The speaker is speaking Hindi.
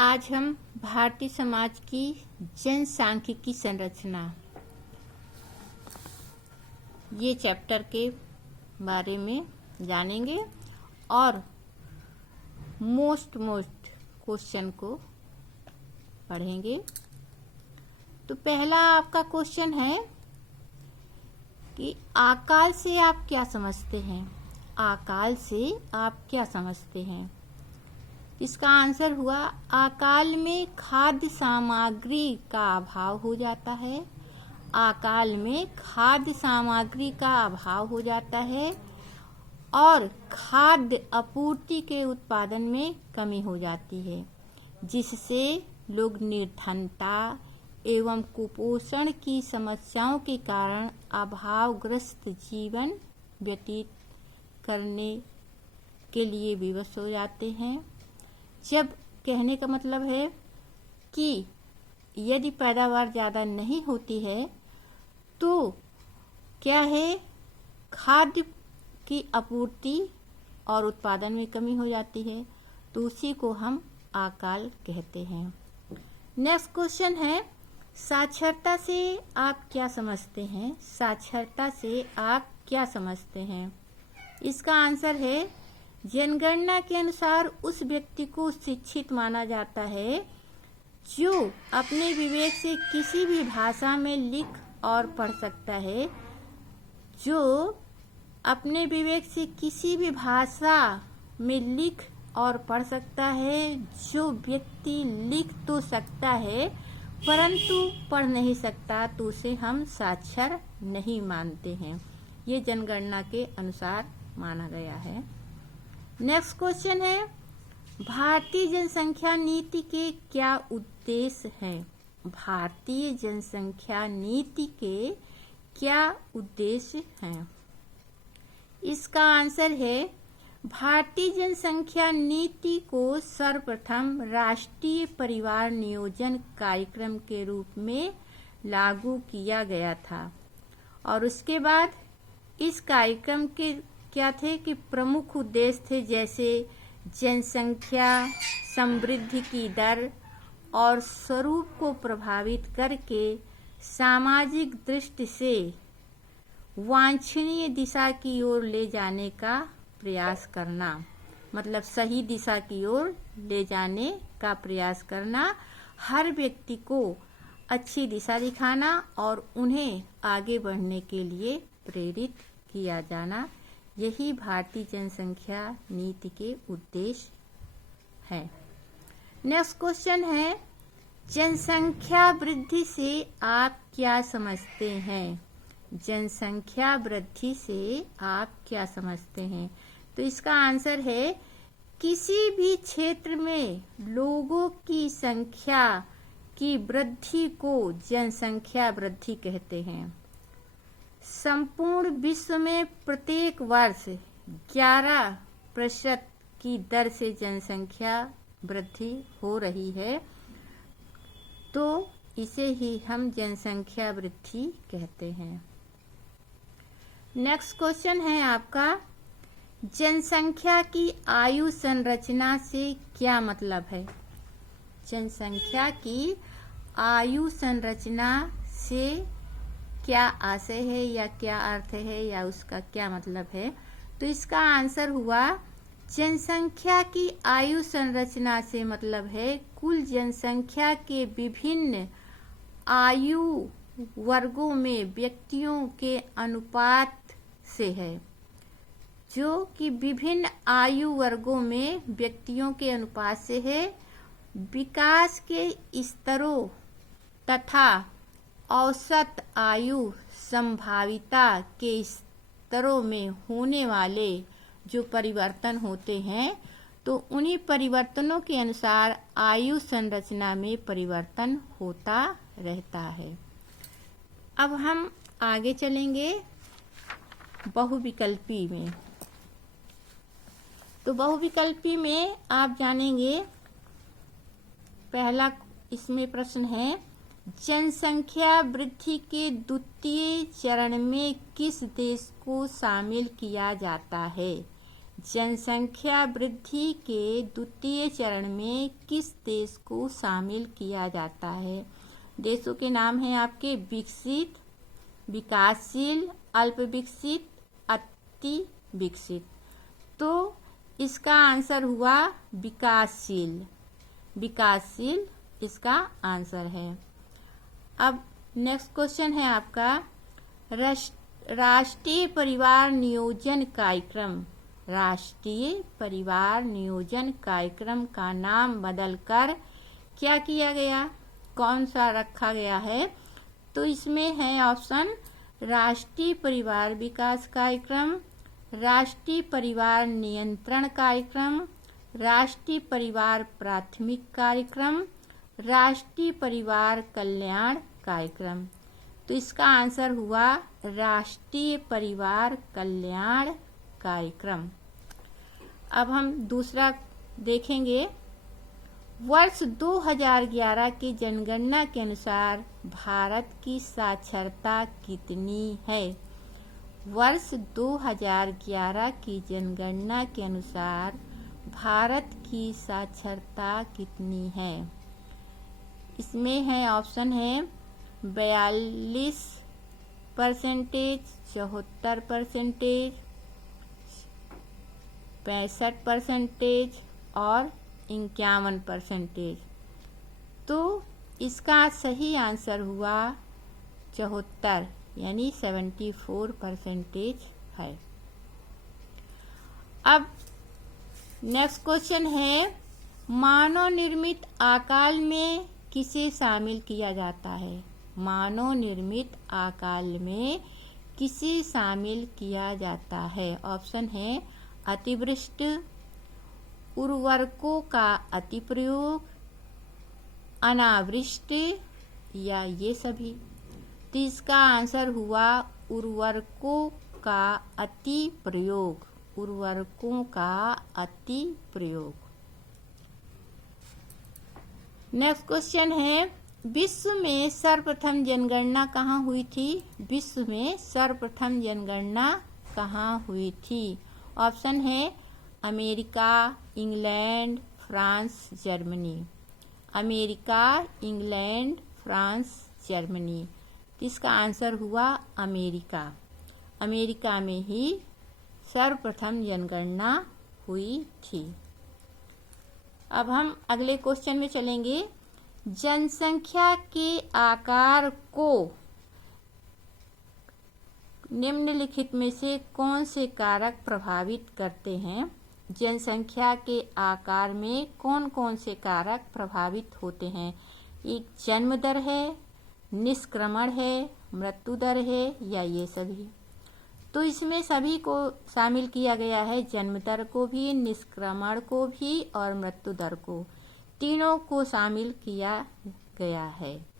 आज हम भारतीय समाज की जनसांख्यिकी संरचना ये चैप्टर के बारे में जानेंगे और मोस्ट क्वेश्चन को पढ़ेंगे। तो पहला आपका क्वेश्चन है कि आकाल से आप क्या समझते हैं। आकाल से आप क्या समझते हैं। इसका आंसर हुआ आकाल में खाद्य सामग्री का अभाव हो जाता है। आकाल में खाद्य सामग्री का अभाव हो जाता है और खाद्य आपूर्ति के उत्पादन में कमी हो जाती है, जिससे लोग निर्धनता एवं कुपोषण की समस्याओं के कारण अभावग्रस्त जीवन व्यतीत करने के लिए विवश हो जाते हैं। जब कहने का मतलब है कि यदि पैदावार ज़्यादा नहीं होती है तो क्या है, खाद्य की आपूर्ति और उत्पादन में कमी हो जाती है, तो उसी को हम आकाल कहते हैं। नेक्स्ट क्वेश्चन है, साक्षरता से आप क्या समझते हैं। साक्षरता से आप क्या समझते हैं। इसका आंसर है जनगणना के अनुसार उस व्यक्ति को शिक्षित माना जाता है जो अपने विवेक से किसी भी भाषा में लिख और पढ़ सकता है। जो अपने विवेक से किसी भी भाषा में लिख और पढ़ सकता है। जो व्यक्ति लिख तो सकता है परंतु पढ़ नहीं सकता, तो उसे हम साक्षर नहीं मानते हैं। ये जनगणना के अनुसार माना गया है। नेक्स्ट क्वेश्चन है, भारतीय जनसंख्या नीति के क्या उद्देश्य हैं। भारतीय जनसंख्या नीति के क्या उद्देश्य हैं। इसका आंसर है भारतीय जनसंख्या नीति को सर्वप्रथम राष्ट्रीय परिवार नियोजन कार्यक्रम के रूप में लागू किया गया था और उसके बाद इस कार्यक्रम के क्या थे कि प्रमुख उद्देश्य थे, जैसे जनसंख्या समृद्धि की दर और स्वरूप को प्रभावित करके सामाजिक दृष्टि से वांछनीय दिशा की ओर ले जाने का प्रयास करना। मतलब सही दिशा की ओर ले जाने का प्रयास करना, हर व्यक्ति को अच्छी दिशा दिखाना और उन्हें आगे बढ़ने के लिए प्रेरित किया जाना, यही भारतीय जनसंख्या नीति के उद्देश्य है। नेक्स्ट क्वेश्चन है, जनसंख्या वृद्धि से आप क्या समझते हैं। जनसंख्या वृद्धि से आप क्या समझते हैं। तो इसका आंसर है किसी भी क्षेत्र में लोगों की संख्या की वृद्धि को जनसंख्या वृद्धि कहते हैं। संपूर्ण विश्व में प्रत्येक वर्ष 11% की दर से जनसंख्या वृद्धि हो रही है, तो इसे ही हम जनसंख्या वृद्धि कहते हैं। नेक्स्ट क्वेश्चन है आपका, जनसंख्या की आयु संरचना से क्या मतलब है। जनसंख्या की आयु संरचना से क्या आशय है या क्या अर्थ है या उसका क्या मतलब है। तो इसका आंसर हुआ जनसंख्या की आयु संरचना से मतलब है कुल जनसंख्या के विभिन्न आयु वर्गों में व्यक्तियों के अनुपात से है। जो कि विभिन्न आयु वर्गों में व्यक्तियों के अनुपात से है। विकास के स्तरों तथा औसत आयु संभाविता के स्तरों में होने वाले जो परिवर्तन होते हैं, तो उन्हीं परिवर्तनों के अनुसार आयु संरचना में परिवर्तन होता रहता है। अब हम आगे चलेंगे बहुविकल्पी में। तो बहुविकल्पी में आप जानेंगे, पहला इसमें प्रश्न है, जनसंख्या वृद्धि के द्वितीय चरण में किस देश को शामिल किया जाता है। जनसंख्या वृद्धि के द्वितीय चरण में किस देश को शामिल किया जाता है? देशों के नाम हैं आपके विकसित, विकासशील, अल्प विकसित, अति विकसित। तो इसका आंसर हुआ विकासशील। विकासशील इसका आंसर है। अब नेक्स्ट क्वेश्चन है आपका राष्ट्रीय परिवार नियोजन कार्यक्रम। राष्ट्रीय परिवार नियोजन कार्यक्रम का नाम बदलकर क्या किया गया, कौन सा रखा गया है? तो इसमें है ऑप्शन राष्ट्रीय परिवार विकास कार्यक्रम, राष्ट्रीय परिवार नियंत्रण कार्यक्रम, राष्ट्रीय परिवार प्राथमिक कार्यक्रम, राष्ट्रीय परिवार कल्याण कार्यक्रम। तो इसका आंसर हुआ राष्ट्रीय परिवार कल्याण कार्यक्रम। अब हम दूसरा देखेंगे। वर्ष 2011 की जनगणना के अनुसार भारत की साक्षरता कितनी है? वर्ष 2011 की जनगणना के अनुसार भारत की साक्षरता कितनी है? इसमें है ऑप्शन है 42%, 74%, 65% और 51%। तो इसका सही आंसर हुआ 74 यानी 74% है। अब नेक्स्ट क्वेश्चन है मानव निर्मित आकाल में किसे शामिल किया जाता है? मानव निर्मित आकाल में किसे शामिल किया जाता है? ऑप्शन है अतिवृष्टि, उर्वरकों का अतिप्रयोग, अनावृष्टि या ये सभी। तो इसका आंसर हुआ उर्वरकों का अति प्रयोग। उर्वरकों का अति प्रयोग। नेक्स्ट क्वेश्चन है विश्व में सर्वप्रथम जनगणना कहाँ हुई थी? विश्व में सर्वप्रथम जनगणना कहाँ हुई थी? ऑप्शन है America, England, France, Germany. America, England, France, Germany. इसका आंसर हुआ अमेरिका। अमेरिका में ही सर्वप्रथम जनगणना हुई थी। अब हम अगले क्वेश्चन में चलेंगे। जनसंख्या के आकार को निम्नलिखित में से कौन से कारक प्रभावित करते हैं? जनसंख्या के आकार में कौन कौन से कारक प्रभावित होते हैं? एक जन्म दर है, निष्क्रमण है, मृत्यु दर है या ये सभी। तो इसमें सभी को शामिल किया गया है, जन्म दर को भी, निष्क्रमण को भी और मृत्यु दर को, तीनों को शामिल किया गया है।